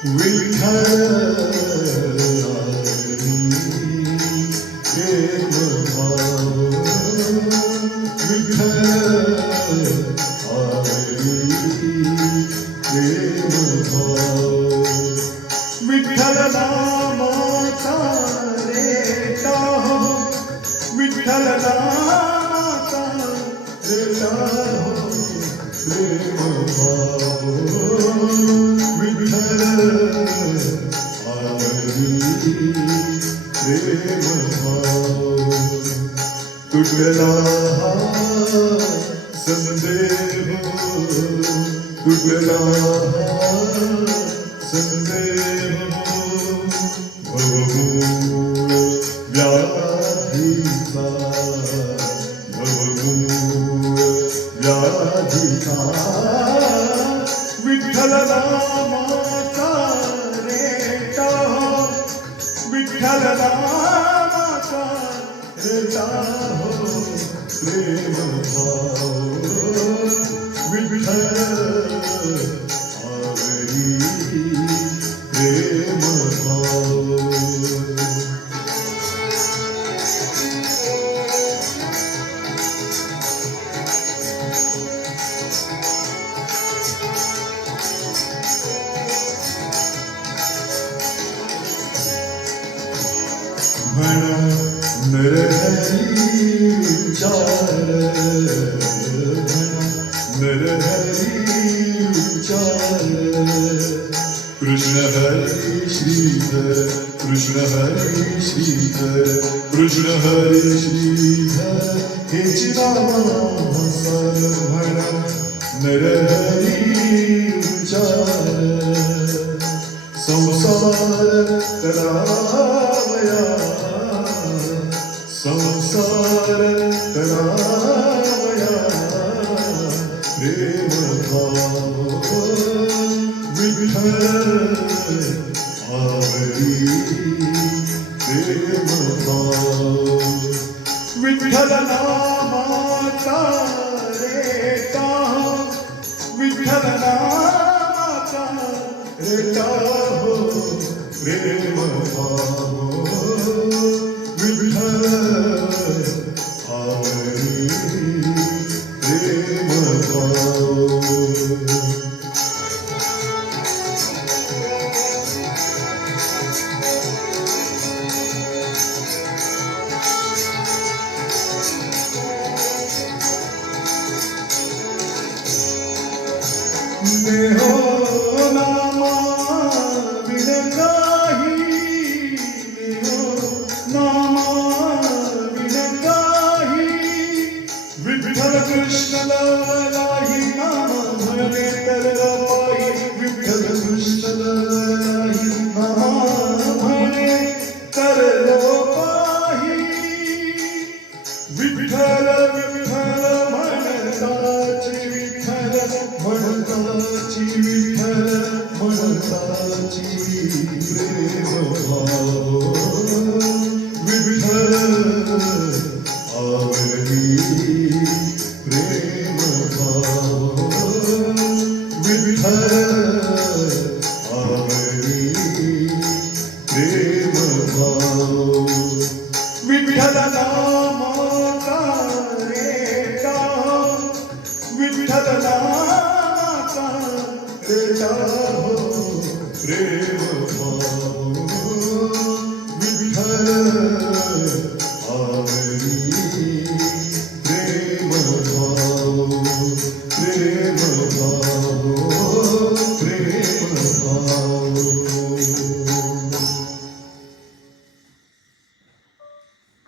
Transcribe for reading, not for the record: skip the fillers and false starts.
विठ्ठल प्रेम भाव विठ्ठल प्रेम भाव विठ्ठल नामाचा रेटा हो विठ्ठल नामाचा रेटा हो प्रेम भाव विठ्ठल प्रेम भाव तुटला संदेह तुटला संदेह भवमूळ व्याधीचा भवमूळ व्याधीचा विठ्ठल नामाचा रेटा विठ्ठल नामाचा रेटा हो प्रेम भाव विठ्ठल आवडी प्रेम भाव नरहरी विचार नरहरी विचार कृष्ण हरी श्रीधर कृष्ण हरी श्रीधर कृष्ण हरी श्रीधर हेची नामसर म्हणा नरहरी विचार संसार करावया संसार करावया प्रेम भाव विठ्ठल आवडी प्रेम भाव विठ्ठल नामाचा रेटा विठ्ठल नामाचा रेटा हो प्रेम भाव विठ्ठल आवडी प्रेम भाव नेहो नामा बिन काही नेहो नामा बिन काही विठ्ठल कृष्ण लाही नाम म्हणे तर पायी विठ्ठल कृष्ण लाही नाम म्हणे तर पायी विठ्ठल विठ्ठल म्हणताची विठ्ठल म्हणताची विठ्ठल म्हणताची प्रेम भाव विठ्ठल आवडी प्रेम भाव विठ्ठल आवडी प्रेम भाव विठ्ठल नामाचा रेटा विठ्ठल नामाचा रेटा हो प्रेम भाव विठ्ठल आवडी प्रेम भाव प्रेम भाव